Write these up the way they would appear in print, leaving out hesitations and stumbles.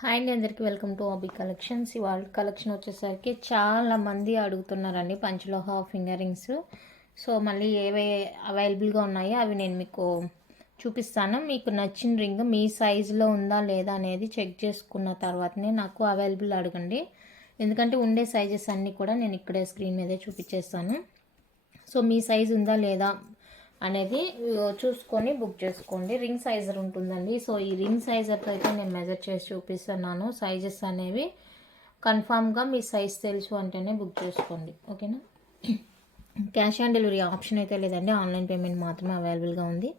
హాయ్ అండి, అందరికీ welcome to అబీ కలెక్షన్స్. ఇవాళ కలెక్షన్ వచ్చేసరికి చాలా మంది అడుగుతున్నారండి పంచలోహ ఫింగర్ రింగ్స్. సో మళ్ళీ ఏవే అవైలబుల్గా ఉన్నాయో అవి నేను మీకు చూపిస్తాను. మీకు నచ్చిన రింగ్ మీ సైజులో ఉందా లేదా అనేది చెక్ చేసుకున్న తర్వాతనే నాకు అవైలబుల్ అడగండి. ఎందుకంటే ఉండే సైజెస్ అన్నీ కూడా నేను ఇక్కడే స్క్రీన్ మీదే చూపించేస్తాను. సో మీ సైజు ఉందా లేదా అనేది చూసుకొని బుక్ చేసుకోండి. రింగ్ సైజర్ ఉంటుందండి. సో ఈ రింగ్ సైజర్తో అయితే నేను మెజర్ చేసి చూపిస్తున్నాను. సైజెస్ అనేవి కన్ఫామ్గా మీ సైజ్ తెలుసు అంటేనే బుక్ చేసుకోండి, ఓకేనా. క్యాష్ ఆన్ డెలివరీ ఆప్షన్ అయితే లేదండి, ఆన్లైన్ పేమెంట్ మాత్రమే అవైలబుల్గా ఉంది.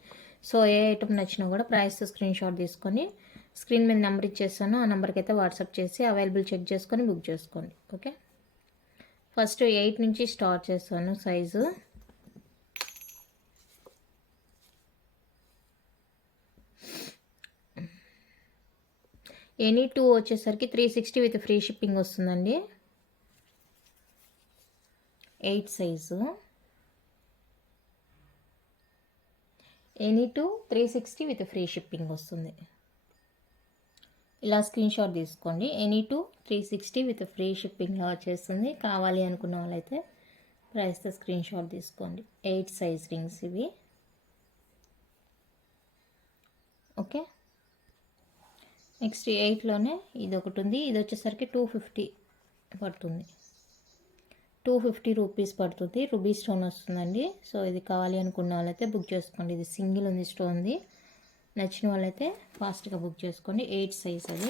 సో ఏ ఐటమ్ నచ్చినా కూడా ప్రైస్తో స్క్రీన్ షాట్ తీసుకొని స్క్రీన్ మీద నెంబర్ ఇచ్చేస్తాను. ఆ నెంబర్కి అయితే వాట్సాప్ చేసి అవైలబుల్ చెక్ చేసుకొని బుక్ చేసుకోండి, ఓకే. ఫస్ట్ 8 నుంచి స్టార్ట్ చేస్తాను సైజు. ఎనీ 2 వచ్చేసరికి 360 విత్ ఫ్రీ షిప్పింగ్ వస్తుందండి. 8 size any 2 360 with free shipping వస్తుంది. ఇలా స్క్రీన్ షాట్ తీసుకోండి. ఎనీ 2 360 విత్ ఫ్రీ షిప్పింగ్లో వచ్చేస్తుంది. కావాలి అనుకున్న వాళ్ళైతే ప్రైస్తో స్క్రీన్ షాట్ తీసుకోండి. 8 సైజ్ రింగ్స్ ఇవి, ఓకే. నెక్స్ట్ 8లోనే ఇది ఒకటి ఉంది. ఇది వచ్చేసరికి 250 పడుతుంది. 250 రూపీస్ పడుతుంది. రూబీ స్టోన్ వస్తుందండి. సో ఇది కావాలి అనుకున్న వాళ్ళైతే బుక్ చేసుకోండి. ఇది సింగిల్ ఉంది స్టోన్ది. నచ్చిన వాళ్ళైతే ఫాస్ట్గా బుక్ చేసుకోండి. 8 సైజ్ అది.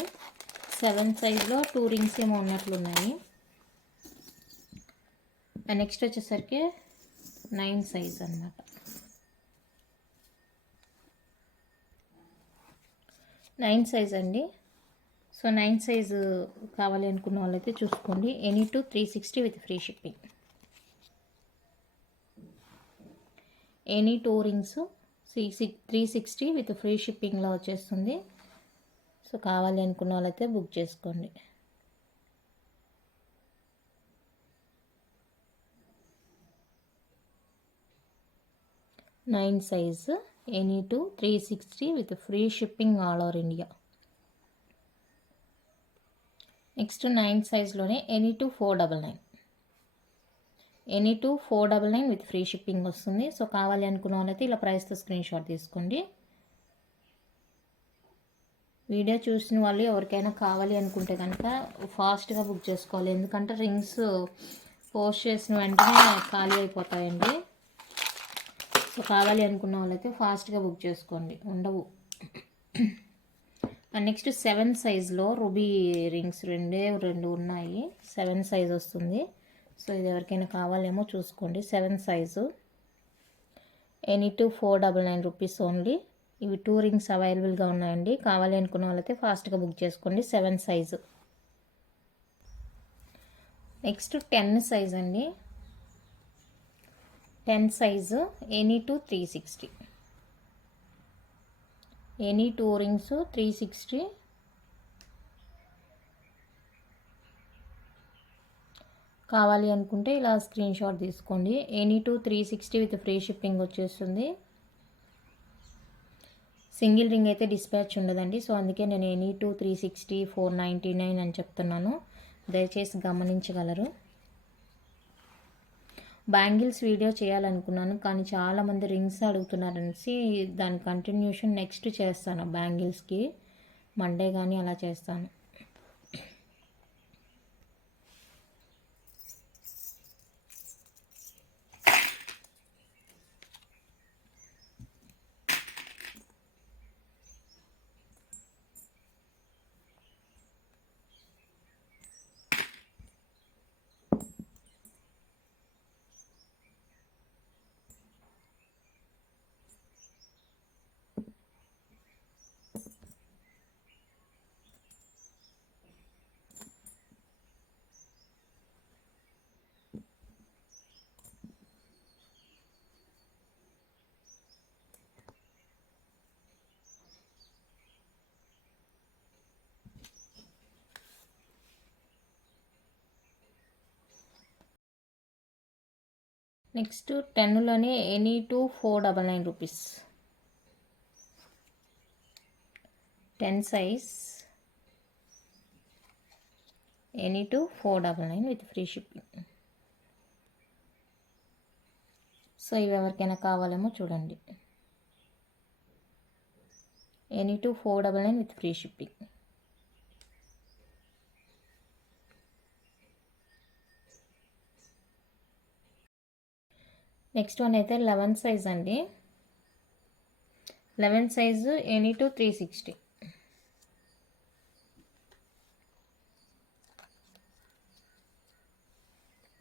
7 సైజ్లో 2 రింగ్స్ ఏమో ఉన్నట్లున్నాయి. నెక్స్ట్ వచ్చేసరికి 9 సైజ్ అన్నమాట. 9 సైజ్ అండి. సో 9 సైజు కావాలి అనుకున్న వాళ్ళైతే చూసుకోండి. Any 2 360 with free shipping. Any 2 rings 360 with free షిప్పింగ్లో వచ్చేస్తుంది. సో కావాలి అనుకున్న వాళ్ళైతే బుక్ చేసుకోండి. Nine size any 2 360 with free shipping all over India. Next 9 సైజ్లోనే any 2 499. Any 2 499 with free shipping వస్తుంది. సో కావాలి అనుకున్న వాళ్ళైతే ఇలా ప్రైస్తో స్క్రీన్ షాట్ తీసుకోండి. వీడియో చూసిన వాళ్ళు ఎవరికైనా కావాలి అనుకుంటే కనుక ఫాస్ట్గా బుక్ చేసుకోవాలి. ఎందుకంటే రింగ్స్ పోస్ట్ చేసిన వెంటనే ఖాళీ అయిపోతాయండి. సో కావాలి అనుకున్న వాళ్ళైతే ఫాస్ట్గా బుక్ చేసుకోండి, ఉండవు. నెక్స్ట్ 7 సైజ్లో రూబీ రింగ్స్ రెండు ఉన్నాయి. 7 సైజ్ వస్తుంది. సో ఇది ఎవరికైనా కావాలేమో చూసుకోండి. 7 సైజు ఎనీ 2 499 రూపీస్ ఓన్లీ. ఇవి 2 రింగ్స్ అవైలబుల్గా ఉన్నాయండి. కావాలి అనుకున్న వాళ్ళైతే ఫాస్ట్గా బుక్ చేసుకోండి. 7 సైజు. నెక్స్ట్ 10 సైజ్ అండి. 10 సైజు ఎనీ 2 360. ఎనీ 2 రింగ్స్ 360. కావాలి అనుకుంటే ఇలా స్క్రీన్ షాట్ తీసుకోండి. ఎనీ 2 360 విత్ ఫ్రీ షిప్పింగ్ వచ్చేస్తుంది. సింగిల్ రింగ్ అయితే డిస్పాచ్ ఉండదండి. సో అందుకే నేను ఎనీ 2 360 499 అని చెప్తున్నాను. దయచేసి గమనించగలరు. బ్యాంగిల్స్ వీడియో చేయాలనుకున్నాను, కానీ చాలామంది రింగ్స్ అడుగుతున్నారనేసి దాని కంటిన్యూషన్ నెక్స్ట్ చేస్తాను. బ్యాంగిల్స్కి మండే కానీ అలా చేస్తాను. నెక్స్ట్ 10లోనే any 2 499 rupees. 10 size any two 499 with free shipping. So ఇవి ఎవరికైనా కావాలేమో చూడండి. Any two 499 with free shipping. Next one అయితే 11 సైజ్ అండి. 11 సైజు ఎనీ2 360.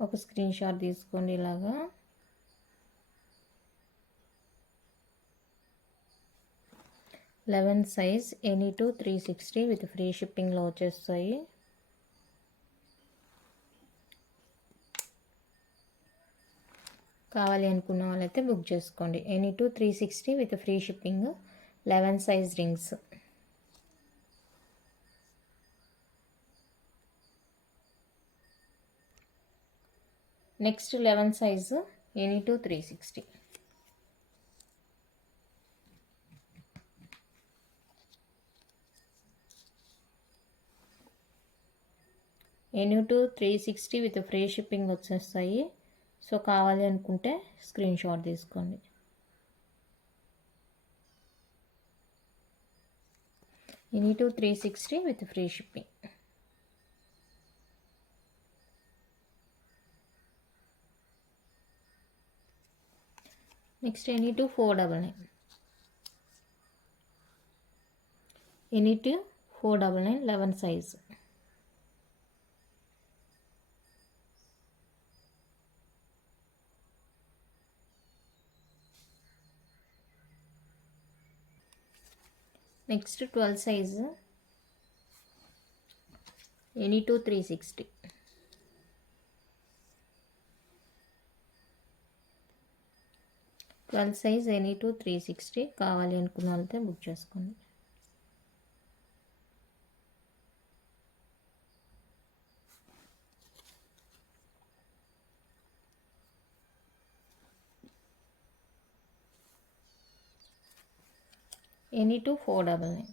ఒక స్క్రీన్ షాట్ తీసుకోండి ఇలాగా. Eleven size any two 360 with free షిప్పింగ్లో వచ్చేస్తాయి. కావాలి అనుకున్న వాళ్ళైతే బుక్ చేసుకోండి. Any two 360 with free shipping 11 size rings. Next 11 size any two 360. Any two 360 with free shipping వచ్చేస్తాయి. సో కావాలి అనుకుంటే స్క్రీన్ షాట్ తీసుకోండి. Any two 360 with free shipping. Next any two 499. Any two 499 11 size. Next 12 size any two 360. Size any two 360 కావాలి అనుకున్న వాళ్ళతో బుక్ చేసుకోండి. Any two 499.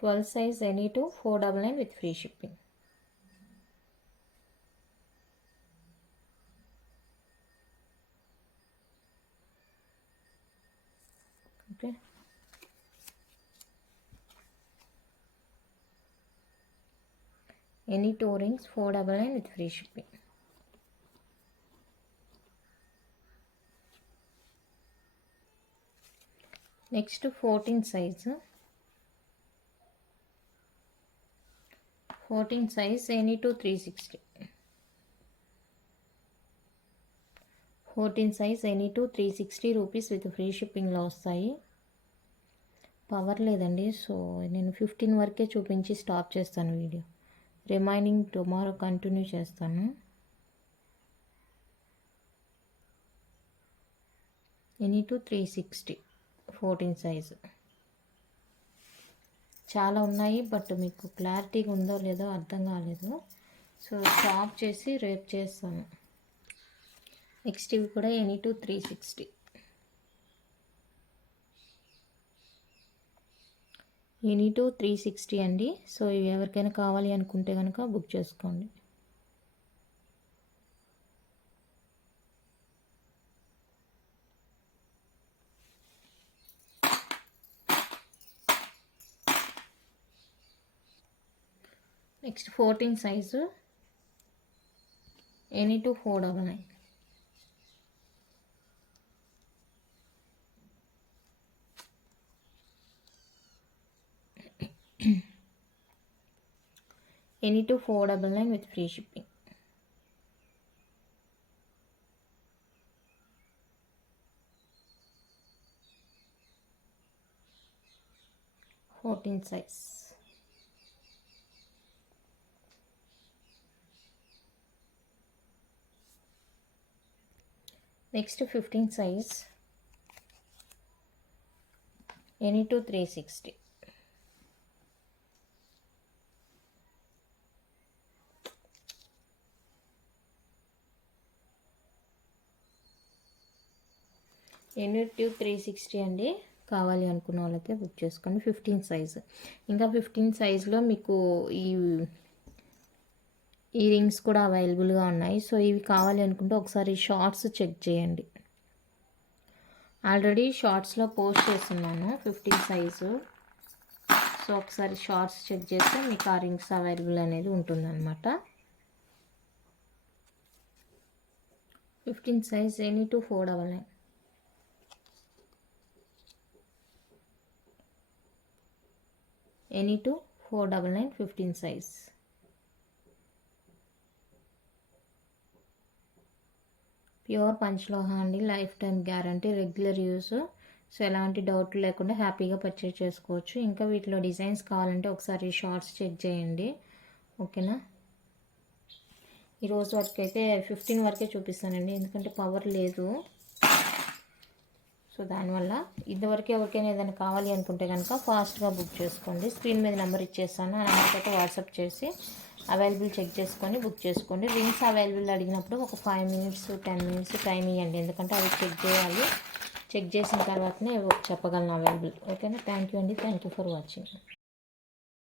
12 size any two 499 with free shipping. Okay, any two rings 499 with free shipping. Next 14 size. 14 size any two 360. 14 size any two 360 rupees with free షిప్పింగ్లో వస్తాయి. పవర్ లేదండి, సో నేను 15 వరకే చూపించి స్టాప్ చేస్తాను వీడియో. రిమైనింగ్ టుమారో కంటిన్యూ చేస్తాను. ఎనీ2 360 14 సైజు. చాలా ఉన్నాయి, బట్ మీకు క్లారిటీగా ఉందో లేదో అర్థం కాలేదు, సో స్టాప్ చేసి రేపు చేస్తాను. నెక్స్ట్ ఇవి కూడా ఎనీ2 360. ఎనీ2 360 అండి. సో ఇవి ఎవరికైనా కావాలి అనుకుంటే కనుక బుక్ చేసుకోండి. Next 14 size any two 499. Any two 499 with free shipping. Fourteen size. Next 15 size any two 360. Any two 360 అండి. కావాలి అనుకున్న వాళ్ళైతే బుక్ చేసుకోండి. 15 సైజు. ఇంకా 15 సైజులో మీకు ఈ రింగ్స్ కూడా అవైలబుల్గా ఉన్నాయి. సో ఇవి కావాలి అనుకుంటే ఒకసారి షార్ట్స్ చెక్ చేయండి. ఆల్రెడీ షార్ట్స్లో పోస్ట్ చేస్తున్నాను 15 సైజు. సో ఒకసారి షార్ట్స్ చెక్ చేస్తే మీకు ఆ రింగ్స్ అవైలబుల్ అనేది ఉంటుందన్నమాట. 15 size any two 499. Any two 499 15 size. Pure పంచలోహ అండి, life time guarantee, regular use. So ఎలాంటి డౌట్ లేకుండా హ్యాపీగా పర్చేజ్ చేసుకోవచ్చు. ఇంకా వీటిలో డిజైన్స్ కావాలంటే ఒకసారి షార్ట్స్ చెక్ చేయండి, ఓకేనా. ఈరోజు వరకు అయితే 15 వరకే చూపిస్తానండి, ఎందుకంటే పవర్ లేదు. సో దానివల్ల ఇంతవరకు ఎవరికైనా ఏదైనా కావాలి అనుకుంటే కనుక ఫాస్ట్గా బుక్ చేసుకోండి. స్క్రీన్ మీద నెంబర్ ఇచ్చేస్తాను, ఆ నెంబర్కి అయితే వాట్సాప్ చేసి అవైలబుల్ చెక్ చేసుకొని బుక్ చేసుకోండి. రింగ్స్ అవైలబుల్ అడిగినప్పుడు ఒక 5 మినిట్స్ 10 మినిట్స్ టైం ఇవ్వండి, ఎందుకంటే అవి చెక్ చేయాలి. చెక్ చేసిన తర్వాతనే చెప్పగలను అవైలబుల్, ఓకేనా. థ్యాంక్ యూ అండి, థ్యాంక్ యూ ఫర్ వాచింగ్.